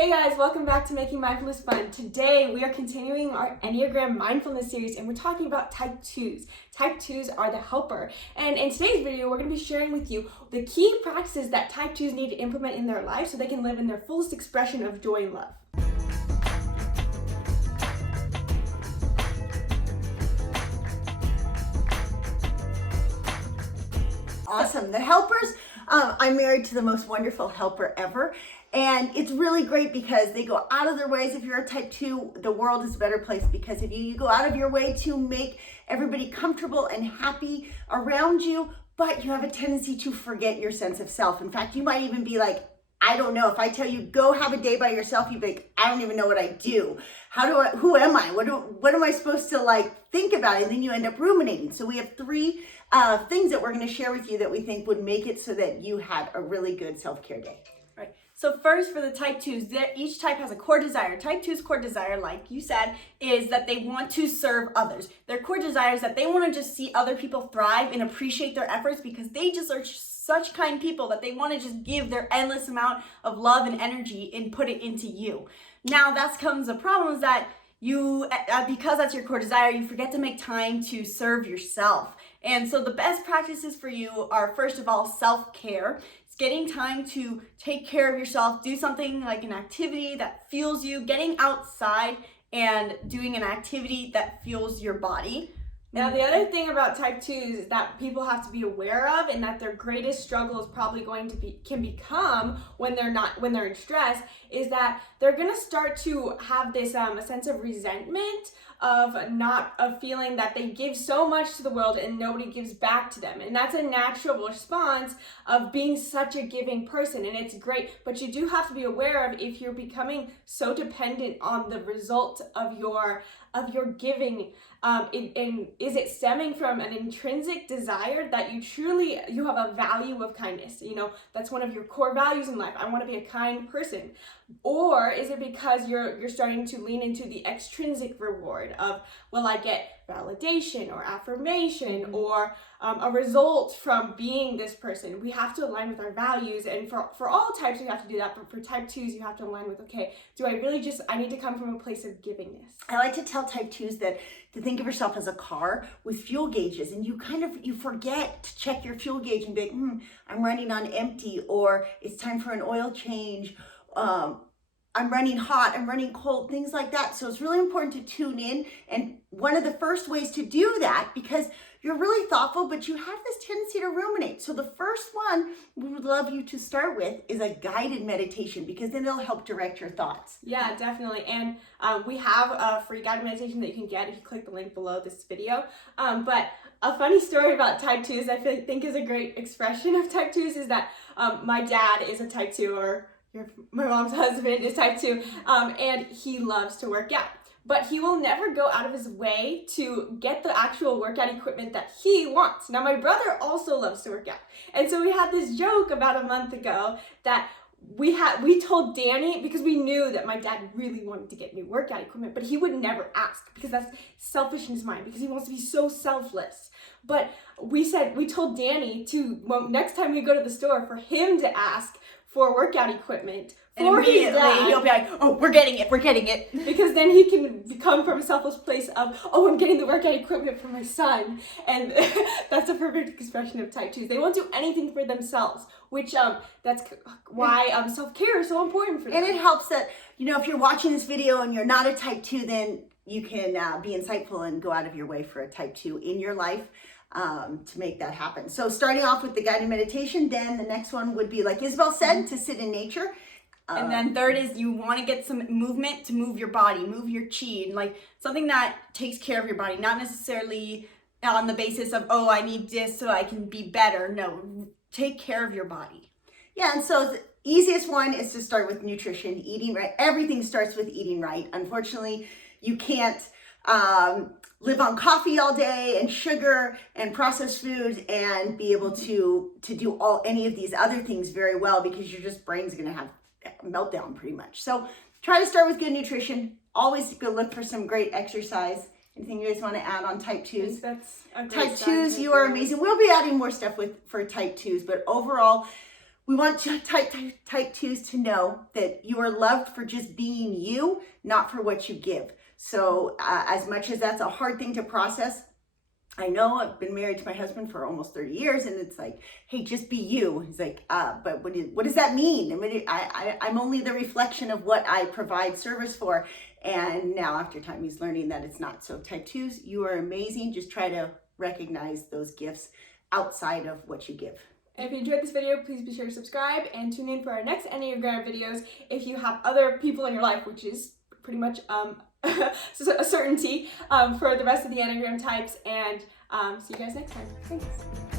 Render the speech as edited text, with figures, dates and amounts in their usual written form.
Hey guys, welcome back to Making Mindfulness Fun. Today we are continuing our Enneagram Mindfulness series and we're talking about type 2s. Type 2s are the helper. And in today's video, we're going to be sharing with you the key practices that type 2s need to implement in their life so they can live in their fullest expression of joy and love. Awesome. The helpers, I'm married to the most wonderful helper ever. And it's really great because they go out of their ways. If you're a type 2, the world is a better place because of you. You go out of your way to make everybody comfortable and happy around you, but you have a tendency to forget your sense of self. In fact, you might even be like, I don't know. If I tell you, go have a day by yourself, you'd be like, I don't even know what I do. Who am I? What am I supposed to think about? And then you end up ruminating. So we have three things that we're going to share with you that we think would make it so that you had a really good self-care day. Right. So first for the type 2s, each type has a core desire. Type 2's core desire, like you said, is that they want to serve others. Their core desire is that they want to just see other people thrive and appreciate their efforts because they just are such kind people that they want to just give their endless amount of love and energy and put it into you. Now that comes a problem is that you, because that's your core desire, you forget to make time to serve yourself. And so the best practices for you are, first of all, self-care. It's getting time to take care of yourself, do something like an activity that fuels you, getting outside and doing an activity that fuels your body. Now, the other thing about type 2s that people have to be aware of and that their greatest struggle is probably can become when they're in stress is that they're going to start to have this a sense of resentment of feeling that they give so much to the world and nobody gives back to them. And that's a natural response of being such a giving person, and it's great, but you do have to be aware of if you're becoming so dependent on the result of your giving. And is it stemming from an intrinsic desire that you have a value of kindness? You know, that's one of your core values in life. I want to be a kind person. Or is it because you're starting to lean into the extrinsic reward of, will I get validation or affirmation or a result from being this person? We have to align with our values, and for all types you have to do that, but for type 2s you have to align with, okay, I need to come from a place of givingness. I like to tell type 2s that to think of yourself as a car with fuel gauges, and you forget to check your fuel gauge and be like, I'm running on empty, or it's time for an oil change, I'm running hot, I'm running cold, things like that. So it's really important to tune in. And one of the first ways to do that, because you're really thoughtful, but you have this tendency to ruminate. So the first one we would love you to start with is a guided meditation, because then it'll help direct your thoughts. Yeah, definitely. And we have a free guided meditation that you can get if you click the link below this video. But a funny story about type 2s I think is a great expression of type 2s is that my dad is a type 2, or my mom's husband is type 2, and he loves to work out. But he will never go out of his way to get the actual workout equipment that he wants. Now, my brother also loves to work out. And so we had this joke about a month ago that we told Danny, because we knew that my dad really wanted to get new workout equipment, but he would never ask because that's selfish in his mind, because he wants to be so selfless. But we told Danny next time we go to the store, for him to ask for workout equipment for his dad. He'll be like, oh, we're getting it. Because then he can come from a selfless place of, oh, I'm getting the workout equipment for my son. And that's a perfect expression of type 2s. They won't do anything for themselves, which that's why self-care is so important for them. And it helps that, if you're watching this video and you're not a type 2, then you can be insightful and go out of your way for a type 2 in your life. To make that happen. So starting off with the guided meditation, then the next one would be, like Isabel said, to sit in nature. And then third is you want to get some movement to move your body, move your chi, and like something that takes care of your body, not necessarily on the basis of, oh, I need this so I can be better. No, take care of your body. Yeah, and so the easiest one is to start with nutrition, eating right. Everything starts with eating right. Unfortunately, you can't live on coffee all day and sugar and processed foods and be able to do any of these other things very well, because your brain's going to have a meltdown pretty much. So try to start with good nutrition. Always go look for some great exercise. Anything you guys want to add on type 2s? That's a great type 2s, you are amazing. We'll be adding more stuff for type 2s, but overall, We want type 2s to know that you are loved for just being you, not for what you give. So as much as that's a hard thing to process, I know I've been married to my husband for almost 30 years, and it's like, hey, just be you. He's like, but what does that mean? I mean, I'm only the reflection of what I provide service for. And now after time, he's learning that it's not. So type 2s, you are amazing. Just try to recognize those gifts outside of what you give. And if you enjoyed this video, please be sure to subscribe and tune in for our next Enneagram videos. If you have other people in your life, which is pretty much a certainty for the rest of the Enneagram types. And see you guys next time. Thanks.